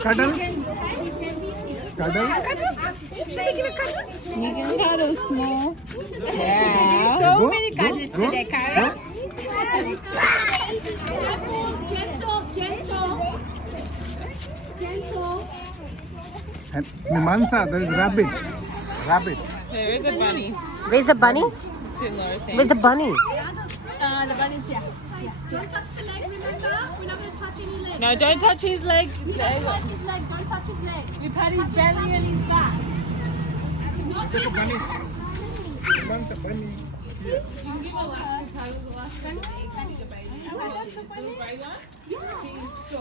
Cuddle. Cuddle. You can cuddle, small. Yeah. So many cuddles today, Kyra. Gentle. And Mansa, there is rabbit. Rabbit. There is a bunny. Where's the bunny? Where's the bunny? The bunny's here. Don't touch the leg, remember? We're not going to touch any leg. No, don't touch his leg. His leg, don't touch his leg. We pat his belly and his back. Take a bunny. Want the bunny. You can give Alaska cuddles, Alaska. He's a baby. This little grey one. He's so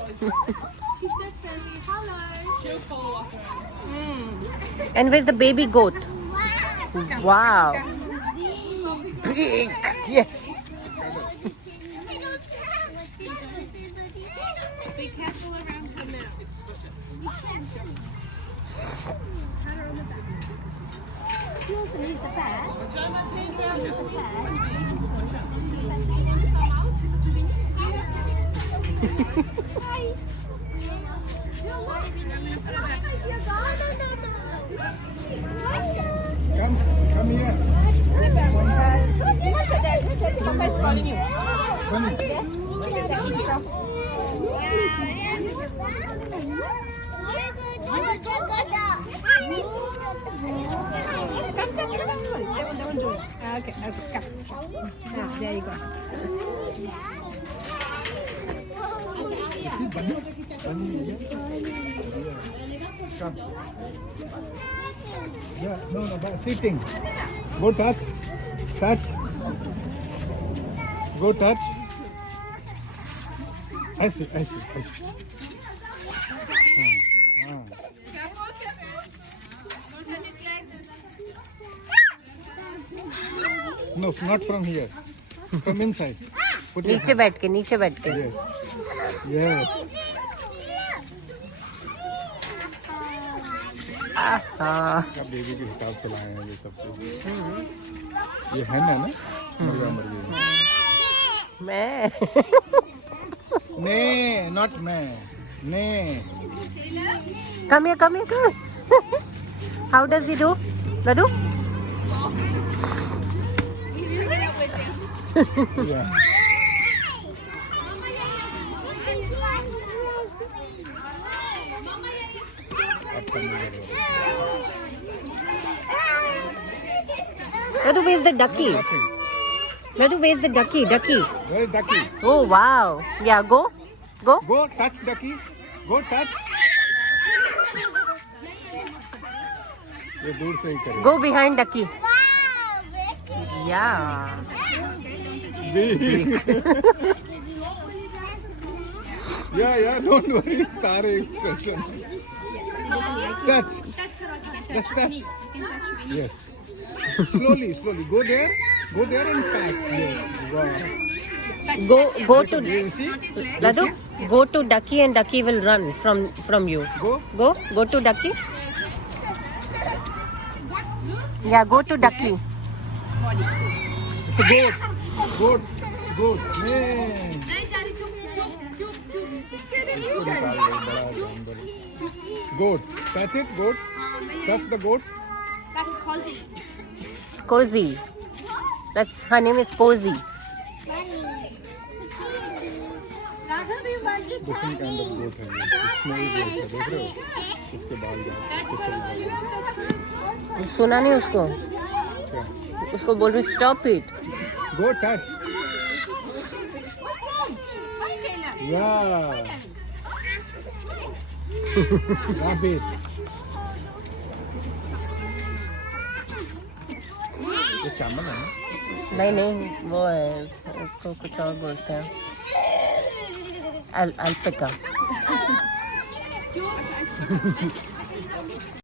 She's so friendly. Hello. She'll follow us around. And where's the baby goat? Wow. Big. Yes. Be careful around her mouth. She also needs a bag. Come here. Okay, come. There you go. Come. Yeah, no, but sitting. Go touch. Touch. Go touch. I see. Careful, Kevin. Don't touch his legs. No, not from here. From inside. Put your नीचे बैठ के Yes. Yes. हाँ. क्या baby के हिसाब से लाए हैं ये सब चीज. ये है ना मुर्गा मुर्गी. मैं. Nee, not मैं. Nee. Come here. How does he do? Ladu? Yeah. Ladu, where's the ducky? Ladu, where's the ducky? Where is ducky? Oh, wow. Yeah, go. Go touch ducky. Go touch. ये दूर से ही करें. Go behind ducky. Yeah. Yeah, don't worry. सारे expression. Touch. Just touch. Yes. Slowly. Go there and pat. Yes. Wow. Go to You see? Ladu. Go to ducky and ducky will run from you. Go. Go to ducky. Yeah, go to ducky. Goat. Nee. Goat. Touch it. Goat. Touch the goat. That's Cozy. Cozy. That's her name is Cozy. Different kind of goat है. Small goat है. देख रहे हो? इसके बाल जाते. सुना नहीं उसको. उसको बोल रही stop it. Go touch. Yeah. Rabbit. ये कैमल है ना? नहीं वो है उसको कुछ और बोलते हैं. Alpaca.